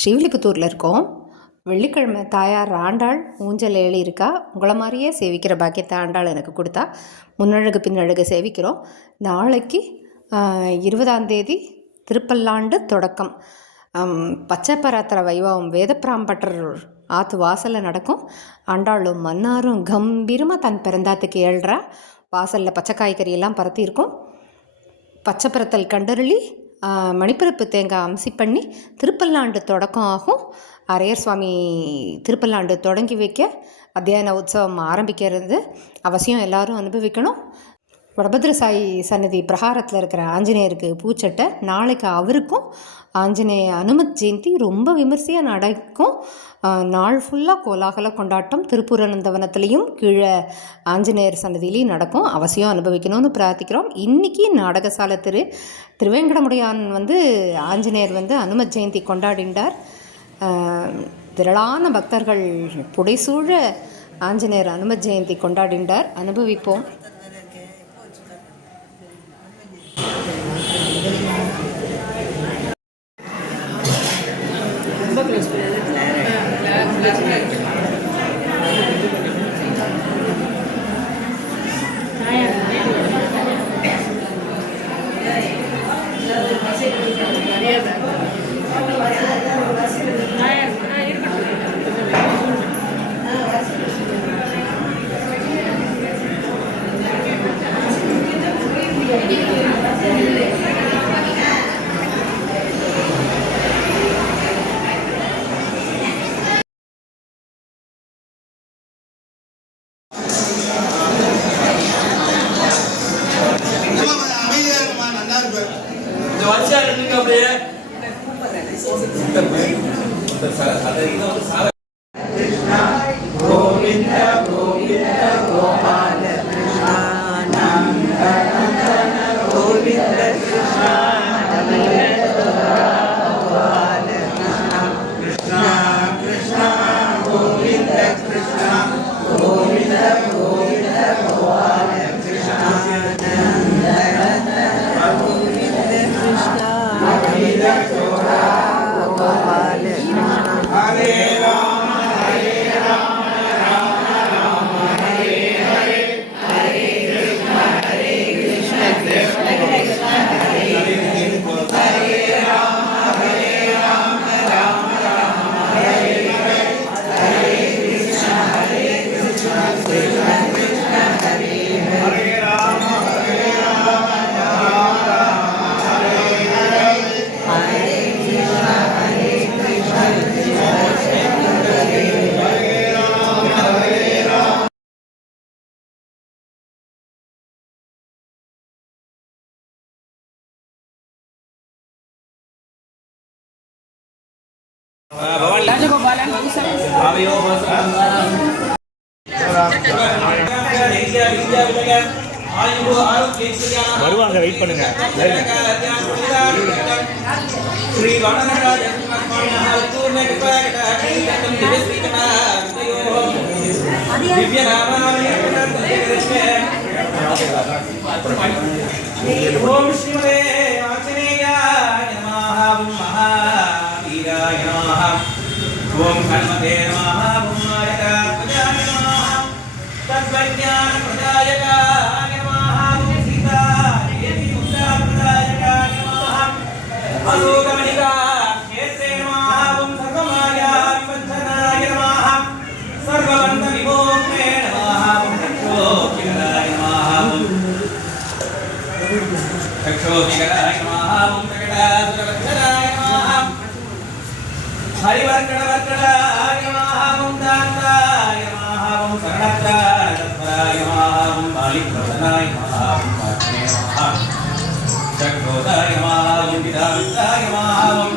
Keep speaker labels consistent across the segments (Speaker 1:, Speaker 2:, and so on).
Speaker 1: ஸ்ரீவில்லிபுத்தூரில் இருக்கோம். வெள்ளிக்கிழமை தாயார் ஆண்டாள் ஊஞ்சல் ஏழி இருக்கா? உங்களை மாதிரியே சேவிக்கிற பாக்கியத்தை ஆண்டாள் எனக்கு கொடுத்தா முன்னழகு பின்னழகு சேவிக்கிறோம். நாளைக்கு இருபதாம் தேதி திருப்பல்லாண்டு தொடக்கம். பச்சைப்பராத்திர வைபவம் வேதப்பிராம்பட்டர் ஆற்று வாசலில் நடக்கும். ஆண்டாளும் மன்னாரும் கம்பீரமாக தன் பிறந்தாத்துக்கு ஏழ்றா. வாசலில் பச்சை காய்கறியெல்லாம் பரத்தி இருக்கும் பச்சைப்பரத்தல் கண்டருளி மணிப்பரப்பு தேங்காய் அம்சி பண்ணி திருப்பல்லாண்டு தொடக்கம் ஆகும். அரையர் சுவாமி திருப்பல்லாண்டு தொடங்கி வைக்க அத்தியான உற்சவம் ஆரம்பிக்கிறது. அவசியம் எல்லாரும் அனுபவிக்கணும். வடபத்ரசாயி சன்னதி பிரகாரத்தில் இருக்கிற ஆஞ்சநேயருக்கு பூச்சட்டை நாளைக்கு அவருக்கும் ஆஞ்சநேய அனுமத் ஜெயந்தி ரொம்ப விமர்சையாக நடக்கும். நாள் ஃபுல்லாக கோலாகல கொண்டாட்டம் திருப்பூரனந்தவனத்துலேயும் கீழே ஆஞ்சநேயர் சன்னதியிலையும் நடக்கும். அவசியம் அனுபவிக்கணும்னு பிரார்த்திக்கிறோம். இன்றைக்கி நாடகசாலை திரு திருவேங்கடமுடையான் வந்து ஆஞ்சநேயர் வந்து அனுமத் ஜெயந்தி கொண்டாடிண்டார் திரளான பக்தர்கள் புடைசூழ ஆஞ்சநேயர் அனுமத் ஜெயந்தி கொண்டாடினார் அனுபவிப்போம்.
Speaker 2: ಬಂದೆ
Speaker 3: வருவாங்க வெயிட் பண்ணுங்க
Speaker 2: ஸ்ரீ ஓம் ஸ்ரீமதே ஆஞ்சநேயாய நமः ஓம் वीराय नमः ॐ हनुमते नमः भूमायकात्मजाय नमः तद्वज्ञानप्रदायकाय नमः ॐ सीताय सीताप्रदायकाय नमः अशोकमणिका क्षेत्रे नमः ॐ सर्वमाय बन्धनाय नमः सर्वबन्धविमोक्षे नमः ॐ चक्षोकिरणाय नमः ॐ चक्षोकिरणाय नमः ॐ वदनाय महापद्मे नमः चक्रोदाय महावं विधाविताय महावं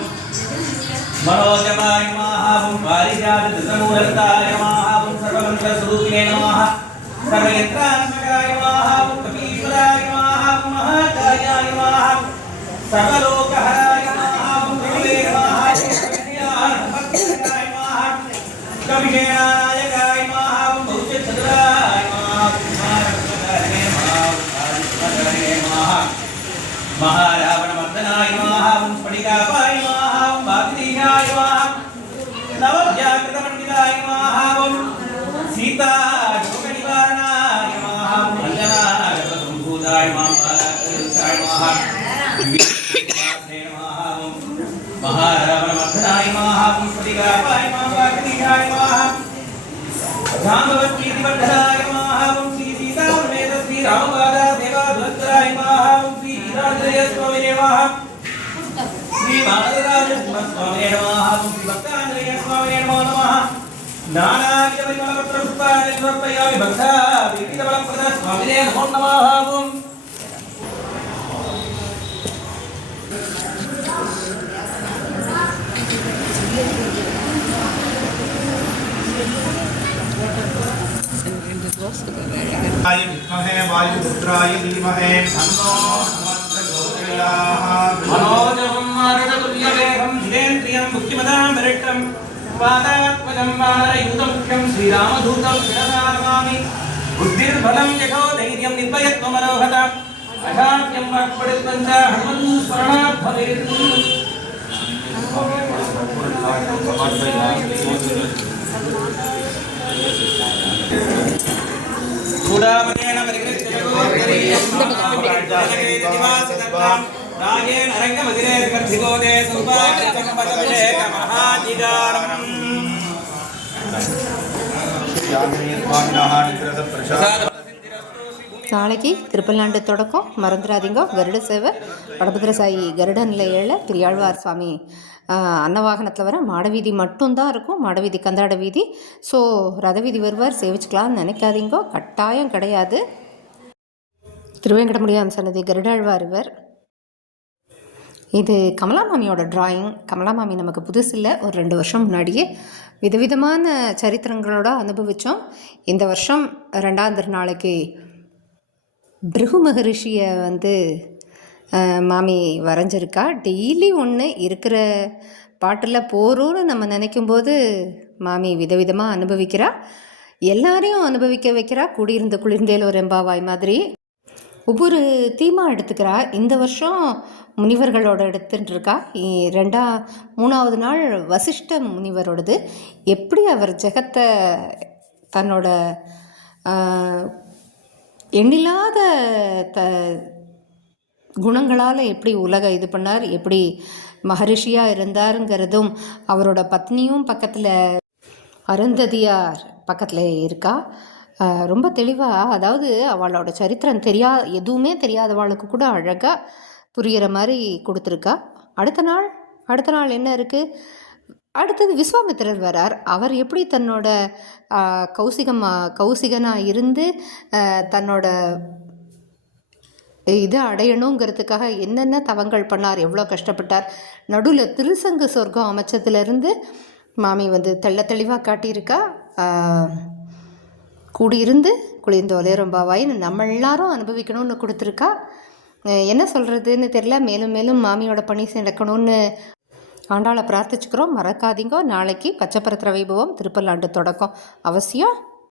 Speaker 2: मनोजमाय महावं पारिजातसमूलताय महावं सर्वमन्त्रस्वरूपिणे नमः सर्वयत्रात्मकाय महावं कपीश्वराय महावं महाकायाय महावं सर्वलोकहराय महावं कविले महाय कविशेणाय महारावणमर्दनाय नमः स्फटिकापाय नमः भागदीनाय नमः नवव्याकृतपण्डिताय नमः सीता शोकनिवारणाय नमः अञ्जनागतसम्भूताय महाकालाय नमः महारावणमर्दनाय नमः स्फटिकापाय नमः भागदीनाय नमः जाम्बवत्कीर्तिवर्धनाय नमः सीतामेतस्वी रामपाद स्वामिने नमः श्री बालराज स्वामिने नमः भक्तांजनेय स्वामिने नमो नमः नानाविध परिमलपत्र पुष्पाणि समर्पयामि भक्ता विविध बलप्रद स्वामिने नमो नमः
Speaker 4: ओम वायुपुत्राय धीमहे धन्नो
Speaker 2: मनोजवं मारुततुल्यवेगं धीरेन्द्रियं मुक्तिमदामरिट्टं वादात्मजं वानरयुतमुख्यं श्रीरामदूतं शिरसारवामि बुद्धिर्बलं यशो धैर्यं निर्भयत्वमनोहता अशाख्यं वाक्पडित्वं च हनुमन् स्मरणात् भवेत् Thank you. ராஜேன் அரங்கமதிரே கர்த்திகோதே
Speaker 1: நாளைக்கு திருப்பல்லாண்டு தொடக்கம். மறந்துடாதீங்க. கருட சேவை. வடபத்திர சாயி கருட நிலையில் பெரியாழ்வார் சுவாமி அன்னவாகனத்தில் வர மாடவீதி மட்டும்தான் இருக்கும். மாடவீதி கந்தாட வீதி. ஸோ ரதவீதி வருவார். சேவிச்சுக்கலாம்னு நினைக்காதீங்கோ. கட்டாயம் கிடையாது. திருவேங்கடமுடியான் சன்னதி கருடாழ்வார் இவர். இது கமலா மாமியோட டிராயிங் கமலா மாமி நமக்கு புதுசு இல்லை ஒரு ரெண்டு வருஷம் முன்னாடியே விதவிதமான சரித்திரங்களோட அனுபவித்தோம் இந்த வருஷம் ரெண்டாம் திருநாளைக்கு பிருகு மகரிஷியை வந்து மாமி வரைஞ்சிருக்கா. டெய்லி ஒன்று இருக்கிற பாட்டில் போகிறோன்னு நம்ம நினைக்கும்போது மாமி விதவிதமாக அனுபவிக்கிறா. எல்லாரையும் அனுபவிக்க வைக்கிறா. குடியிருந்த குளிர்ந்தேல் ஒரு எம்பாவாய் மாதிரி. ஒவ்வொரு தீமாக எடுத்துக்கிறா. இந்த வருஷம் முனிவர்களோட எடுத்துட்டுருக்கா. ரெண்டா மூணாவது நாள் வசிஷ்ட முனிவரோடது. எப்படி அவர் ஜெகத்தை தன்னோட எண்ணில்லாத த குணங்களால் எப்படி உலக இது பண்ணார் எப்படி மகரிஷியாக இருந்தாருங்கிறதும் அவரோட பத்னியும் பக்கத்தில் அருந்ததியார் பக்கத்தில் இருக்கா. ரொம்ப தெளிவாக அதாவது அவளோட சரித்திரம் தெரியா எதுவுமே தெரியாதவாளுக்கு கூட அழகாக புரிகிற மாதிரி கொடுத்துருக்கா. அடுத்த நாள் அடுத்த நாள் என்ன இருக்குது அடுத்தது விஸ்வாமித்திரர் வரார். அவர் எப்படி தன்னோட ஆஹ், கௌசிகமா கௌசிகனாக இருந்து தன்னோட இது அடையணுங்கிறதுக்காக என்னென்ன தவங்கள் பண்ணார் எவ்வளோ கஷ்டப்பட்டார். நடுவில் திருசங்கு சொர்க்கம் அமைச்சதுலேருந்து மாமி வந்து தெள்ள தெளிவாக காட்டியிருக்கா. கூடியிருந்து குளிர்ந்தோலே ரொம்பவாயின்னு நம்ம எல்லாரும் அனுபவிக்கணும்னு கொடுத்துருக்கா. என்ன சொல்கிறதுன்னு தெரியல. மேலும் மேலும் மாமியோட பணி நடக்கணும்னு ஆண்டாளை பிரார்த்திச்சுக்கிறோம். மறக்காதீங்க. நாளைக்கு பச்சைப்பரத்திர வைபவம் திருப்பல்லாண்டு தொடக்கம். அவசியம்